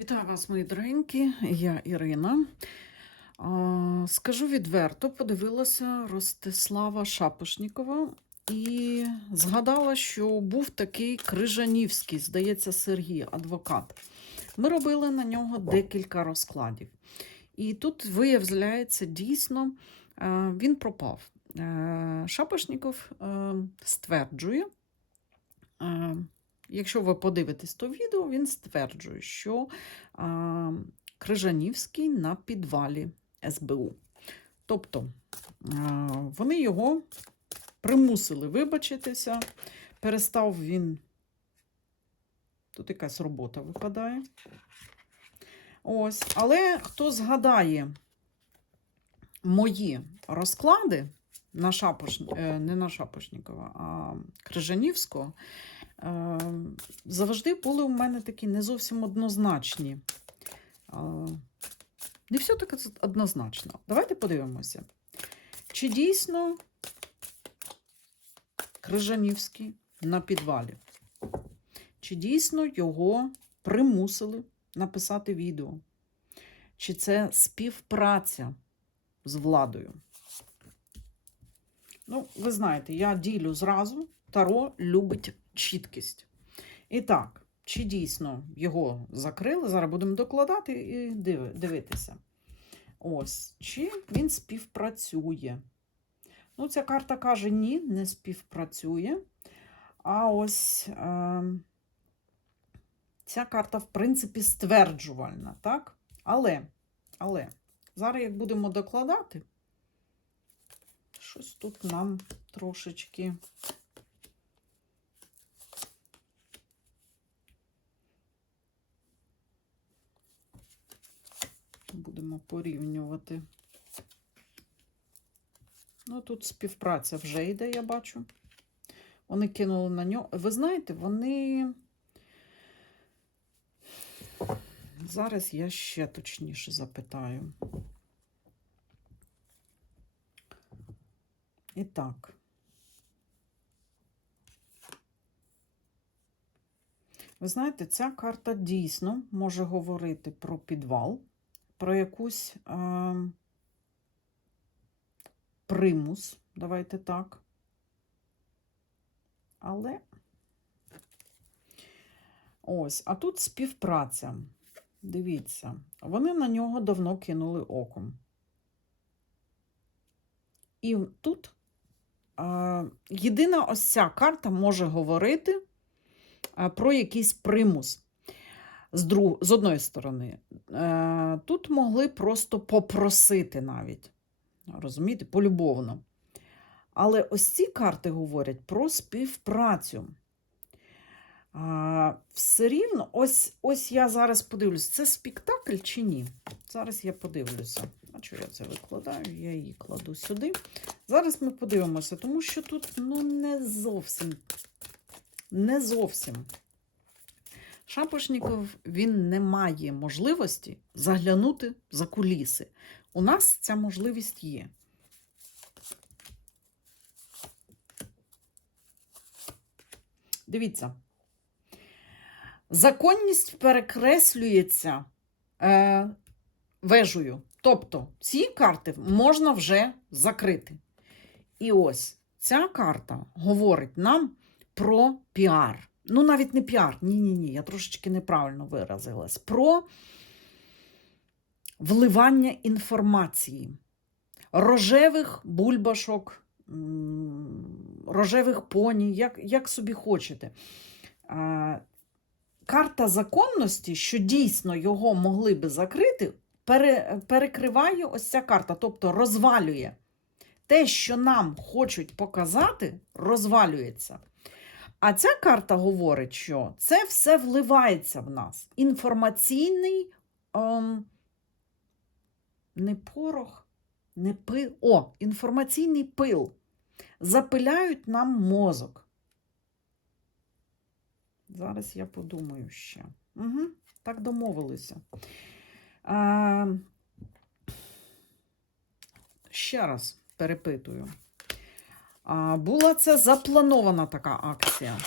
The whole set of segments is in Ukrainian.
Вітаю вас, мої дорогенькі, я Ірина. Скажу відверто, подивилася Ростислава Шапошнікова і згадала, що був такий Крижанівський, здається, Сергій, адвокат. Ми робили на нього декілька розкладів. І тут виявляється, дійсно, е, він пропав. Е, Шапошніков е, стверджує, Якщо ви подивитесь то відео, він стверджує, що а, Крижанівський на підвалі СБУ. Тобто а, вони його примусили вибачитися, перестав він. Тут якась робота випадає. Ось. Але хто згадає мої розклади на Шапош... е, не на Шапошнікова, а Крижанівського, завжди були у мене такі не зовсім однозначні. Е, Не все таке однозначно. Давайте подивимося. Чи дійсно Крижанівський на підвалі? Чи дійсно його примусили написати відео? Чи це співпраця з владою? Ну, ви знаєте, я ділю зразу. Таро любить чіткість. І так, чи дійсно його закрили? Зараз будемо докладати і дивитися. Ось, чи він співпрацює? Ну, ця карта каже, ні, не співпрацює. А ось е, ця карта, в принципі, стверджувальна, так? Але, але, зараз, як будемо докладати, щось тут нам трошечки. Будемо порівнювати. Ну, тут співпраця вже йде, я бачу. Вони кинули на нього. Ви знаєте, вони. Зараз я ще точніше запитаю. І так. Ви знаєте, ця карта дійсно може говорити про підвал, про якусь е, примус, давайте так. Але ось, а тут співпраця. Дивіться, вони на нього давно кинули оком. І тут е, єдина ось ця карта може говорити е, про якийсь примус. З, друг, з одної сторони, е, тут могли просто попросити навіть, розумієте, полюбовно. Але ось ці карти говорять про співпрацю. А, все рівно, ось, ось я зараз подивлюсь, це спектакль чи ні? Зараз я подивлюся. А чого я це викладаю? Я її кладу сюди. Зараз ми подивимося, тому що тут ну, не зовсім. Не зовсім. Шапошніков він не має можливості заглянути за куліси. У нас ця можливість є. Дивіться. Законність перекреслюється е, вежею. Тобто ці карти можна вже закрити. І ось ця карта говорить нам про піар. Ну, навіть не піар. Ні-ні ні, я трошечки неправильно виразилась. Про вливання інформації, рожевих бульбашок, рожевих поні, як, як собі хочете. Карта законності, що дійсно його могли би закрити, пере, перекриває ось ця карта, тобто розвалює. Те, що нам хочуть показати, розвалюється. А ця карта говорить, що це все вливається в нас. Інформаційний ем, не порох, не пил. О, інформаційний пил. Запиляють нам мозок. Зараз я подумаю ще. Угу, так домовилися. А, ще раз перепитую. Була це запланована така акція.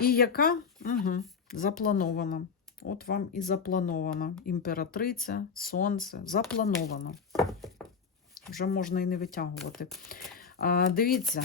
І яка? Угу, запланована. От вам і заплановано. Імператриця, сонце. Заплановано. Вже можна і не витягувати. А, дивіться,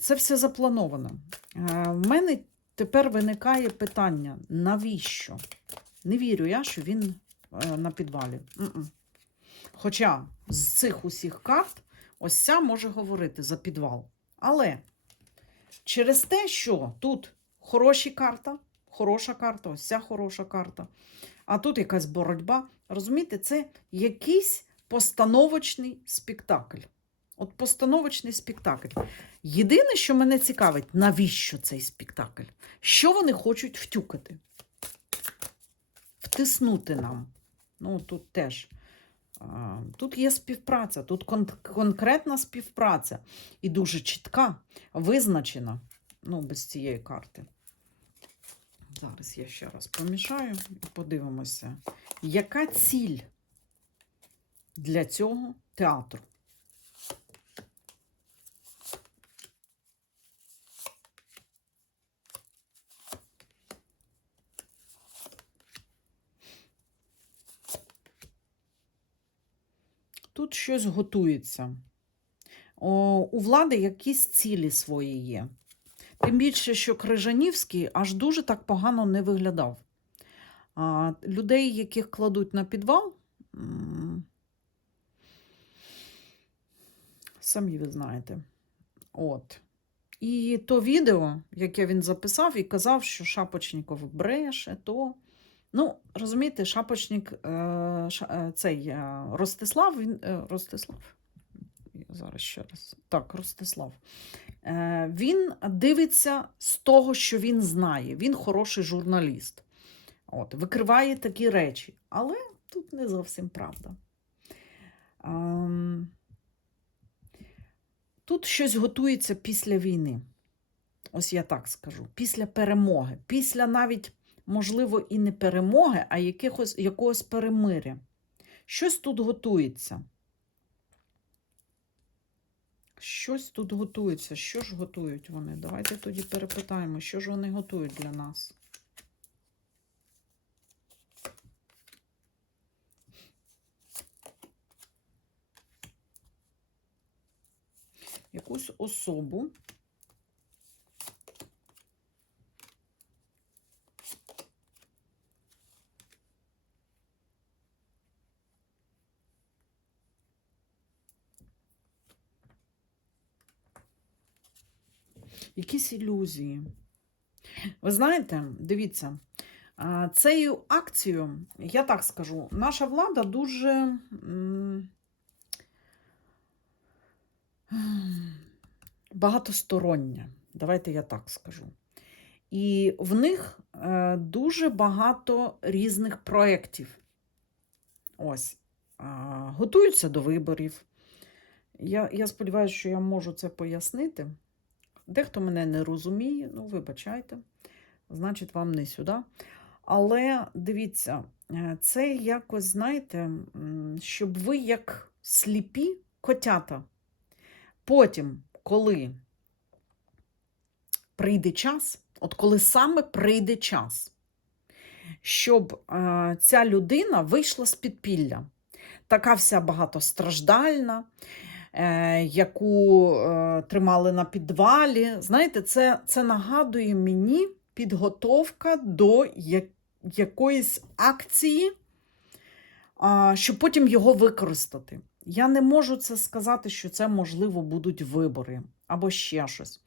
це все заплановано. А, в мене тепер виникає питання: навіщо? Не вірю я, що він е, на підвалі. М-м. Хоча з цих усіх карт ось ця може говорити за підвал. Але через те, що тут хороші карта, хороша карта, ось ця хороша карта, а тут якась боротьба. Розумієте, це якийсь постановочний спектакль. От постановочний спектакль. Єдине, що мене цікавить, навіщо цей спектакль? Що вони хочуть втюкати? Втиснути нам. Ну, тут теж. Тут є співпраця, тут кон- конкретна співпраця і дуже чітка, визначена. Ну, без цієї карти. Зараз я ще раз помішаю і подивимося, яка ціль для цього театру? Тут щось готується. О, у влади якісь цілі свої є. Тим більше, що Крижанівський аж дуже так погано не виглядав. А, людей, яких кладуть на підвал, самі ви знаєте. От. І то відео, яке він записав, і казав, що Шапочніков бреше, то. Ну, розумієте, Шапочник, е, е, цей е, Ростислав, він, Ростислав. Зараз ще раз. Так, Ростислав. Він дивиться з того, що він знає. Він хороший журналіст. От, викриває такі речі. Але тут не зовсім правда. Ем, Тут щось готується після війни. Ось я так скажу. Після перемоги. Після навіть, можливо, і не перемоги, а якихось, якогось перемиря. Щось тут готується. Щось тут готується. Що ж готують вони? Давайте тоді перепитаємо, що ж вони готують для нас. Якусь особу. Якісь ілюзії. Ви знаєте, дивіться, цією акцією, я так скажу, наша влада дуже багатостороння. Давайте я так скажу. І в них е, дуже багато різних проєктів. Ось. Готуються до виборів. Я, я сподіваюся, що я можу це пояснити. Дехто мене не розуміє, ну, вибачайте, значить, вам не сюди. Але дивіться, е, це якось, знаєте, щоб ви як сліпі котята. Потім, коли прийде час, от коли саме прийде час, щоб е, ця людина вийшла з підпілля, така вся багатостраждальна, яку е, тримали на підвалі. Знаєте, це, це нагадує мені підготовка до якоїсь акції, щоб потім його використати. Я не можу це сказати, що це, можливо, будуть вибори або ще щось.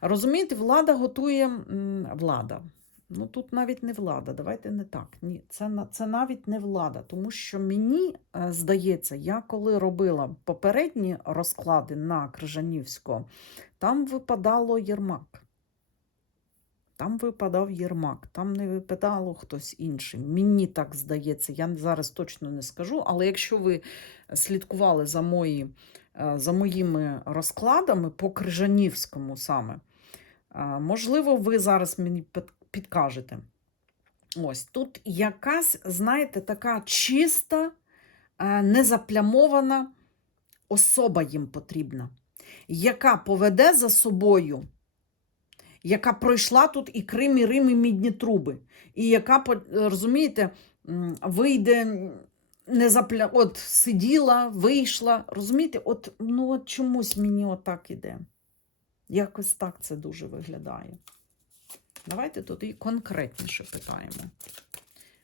Розумієте, влада готує влада. Ну тут навіть не влада, давайте не так. Ні, це, це навіть не влада, тому що мені е, здається, я коли робила попередні розклади на Крижанівського, там випадало Єрмак. Там випадав Єрмак, там не випадало хтось інший. Мені так здається, я зараз точно не скажу, але якщо ви слідкували за, мої, е, за моїми розкладами по Крижанівському саме, е, можливо, ви зараз мені підкажете. Ось тут якась, знаєте, така чиста, е, незаплямована особа їм потрібна, яка поведе за собою яка пройшла тут і Крим, і Рим, і мідні труби, і яка, розумієте, вийде. Не запля... От сиділа, вийшла. Розумієте, от, ну от чомусь мені отак іде. Якось так це дуже виглядає. Давайте тоді конкретніше питаємо.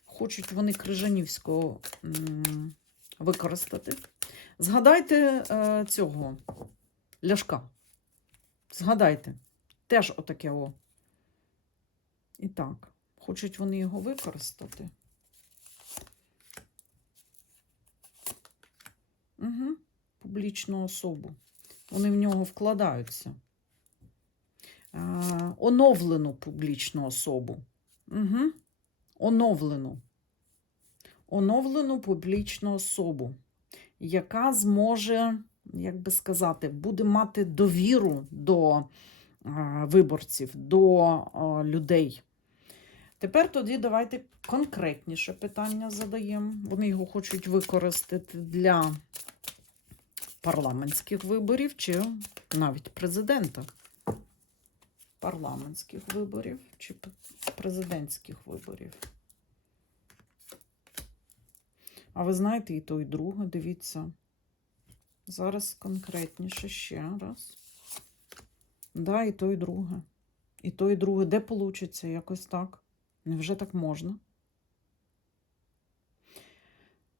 Хочуть вони Крижанівського використати. Згадайте е, цього ляшка. Згадайте. Теж отаке о. І так, хочуть вони його використати. Угу. Публічну особу. Вони в нього вкладаються. Е, оновлену публічну особу. Угу. Оновлену. Оновлену публічну особу, яка зможе, як би сказати, буде мати довіру до е, виборців, до е, людей. Тепер тоді давайте конкретніше питання задаємо. Вони його хочуть використати для парламентських виборів чи навіть президента. Парламентських виборів чи президентських виборів. А ви знаєте, і то, і друге, дивіться. Зараз конкретніше ще раз. Да, і то, і друге. І то, і друге. Де получиться? Якось так. Невже так можна?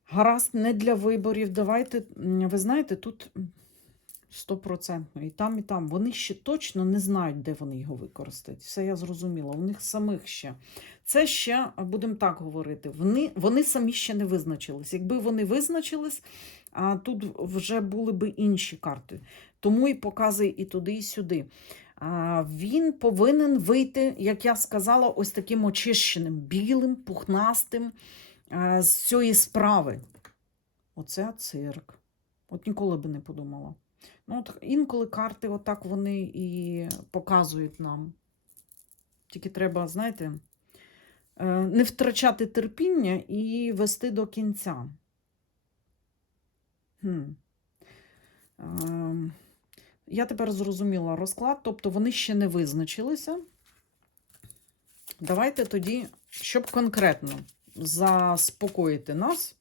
Гаразд, не для виборів. Давайте, ви знаєте, тут стопроцентно і там, і там. Вони ще точно не знають, де вони його використають. Все я зрозуміла. У них самих ще. Це ще, будемо так говорити, вони, вони самі ще не визначились. Якби вони визначились, а тут вже були би інші карти. Тому і показує і туди, і сюди. Він повинен вийти, як я сказала, ось таким очищеним, білим, пухнастим з цієї справи. Оце цирк. От ніколи би не подумала. Ну, от інколи карти отак вони і показують нам. Тільки треба, знаєте, е, не втрачати терпіння і вести до кінця. Хм. Ем, Я тепер зрозуміла розклад, тобто вони ще не визначилися. Давайте тоді, щоб конкретно заспокоїти нас,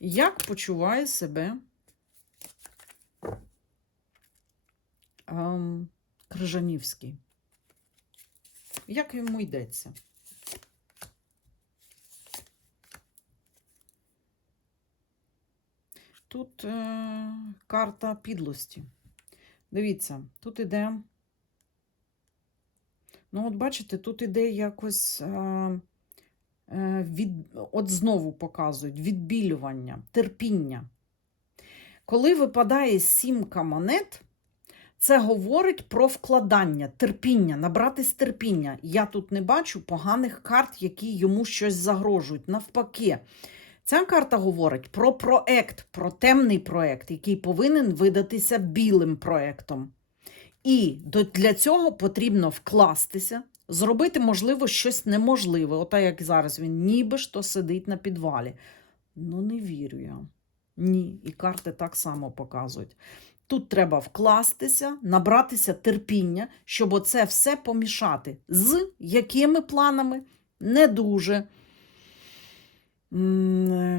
як почуває себе Крижанівський. Як йому йдеться? Тут е, карта підлості. Дивіться, тут іде. Ну, от бачите, тут іде якось е, е, від, от знову показують відбілювання, терпіння. Коли випадає сімка монет, це говорить про вкладання, терпіння, набратись терпіння. Я тут не бачу поганих карт, які йому щось загрожують. Навпаки, ця карта говорить про проект, про темний проект, який повинен видатися білим проектом. І для цього потрібно вкластися, зробити, можливо, щось неможливе. Ота як зараз він ніби ж то сидить на підвалі. Ну, не вірю я. Ні, і карти так само показують. Тут треба вкластися, набратися терпіння, щоб оце все помішати. З якими планами? Не дуже.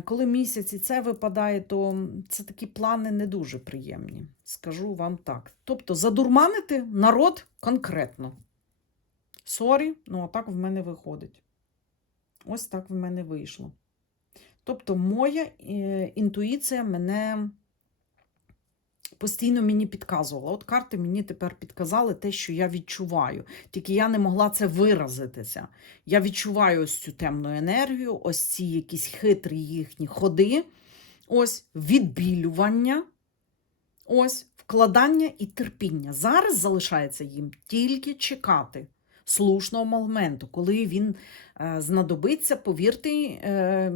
Коли місяць і це випадає, то це такі плани не дуже приємні. Скажу вам так. Тобто задурманити народ конкретно. Сорі, ну отак в мене виходить. Ось так в мене вийшло. Тобто, моя е, інтуїція мене постійно мені підказувала. От карти мені тепер підказали те, що я відчуваю. Тільки я не могла це виразитися. Я відчуваю ось цю темну енергію, ось ці якісь хитрі їхні ходи, ось відбілювання, ось вкладання і терпіння. Зараз залишається їм тільки чекати слушного моменту, коли він е, знадобиться, повірте, е,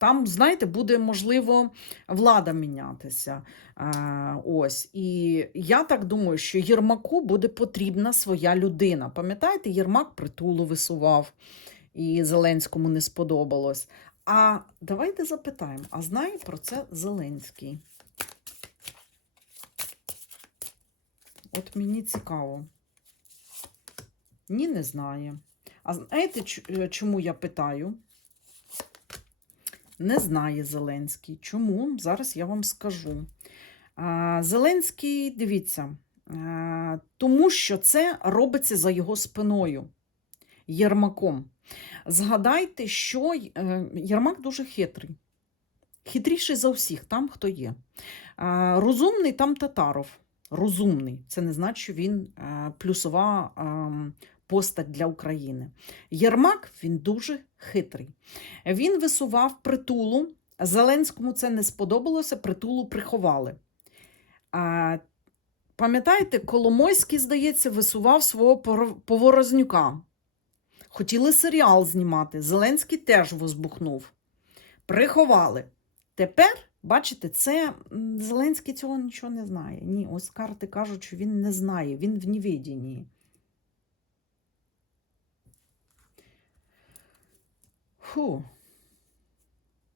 там, знаєте, буде можливо влада мінятися. Е, ось. І я так думаю, що Єрмаку буде потрібна своя людина. Пам'ятаєте, Єрмак притулу висував, і Зеленському не сподобалось. А давайте запитаємо: а знає про це Зеленський? От мені цікаво. Ні, не знає. А знаєте, е, чому я питаю? Не знає Зеленський. Чому? Зараз я вам скажу. Зеленський, дивіться, тому що це робиться за його спиною Єрмаком. Згадайте, що е, Єрмак дуже хитрий. Хитріший за всіх, там хто є. Розумний там татаров. Розумний. Це не значить, що він е, плюсова постать для України. Єрмак він дуже хитрий. Він висував притулу. Зеленському це не сподобалося, притулу приховали. А, пам'ятаєте, Коломойський, здається, висував свого поворознюка. Хотіли серіал знімати. Зеленський теж возбухнув. Приховали. Тепер, бачите, це Зеленський цього нічого не знає. Ні, ось карти кажуть, що він не знає, він в невідінні. Фу.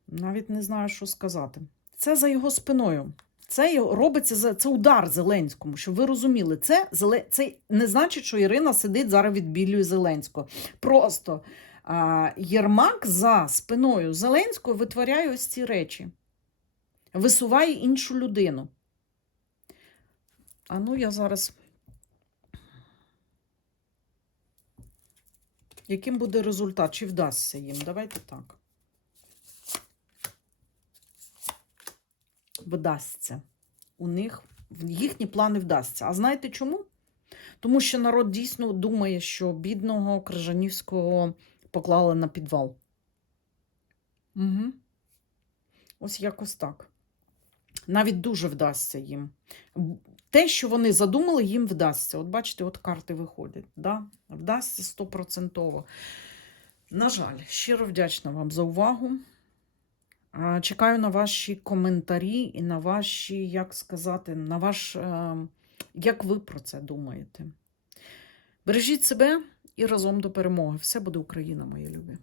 Навіть не знаю, що сказати. Це за його спиною. Це робиться за це удар Зеленському, щоб ви розуміли. Це, це не значить, що Ірина сидить зараз відбілює Зеленського. Просто а, Єрмак за спиною Зеленського витворяє ось ці речі, висуває іншу людину. А ну я зараз. Яким буде результат? Чи вдасться їм? Давайте так. Вдасться. У них їхні плани вдасться. А знаєте чому? Тому що народ дійсно думає, що бідного Крижанівського поклали на підвал. Угу. Ось якось так. Навіть дуже вдасться їм. Те, що вони задумали, їм вдасться. От бачите, от карти виходять. Да? Вдасться стопроцентово. На жаль, щиро вдячна вам за увагу. Чекаю на ваші коментарі і на ваші, як сказати, на ваш, е, як ви про це думаєте. Бережіть себе і разом до перемоги. Все буде Україна, мої любі.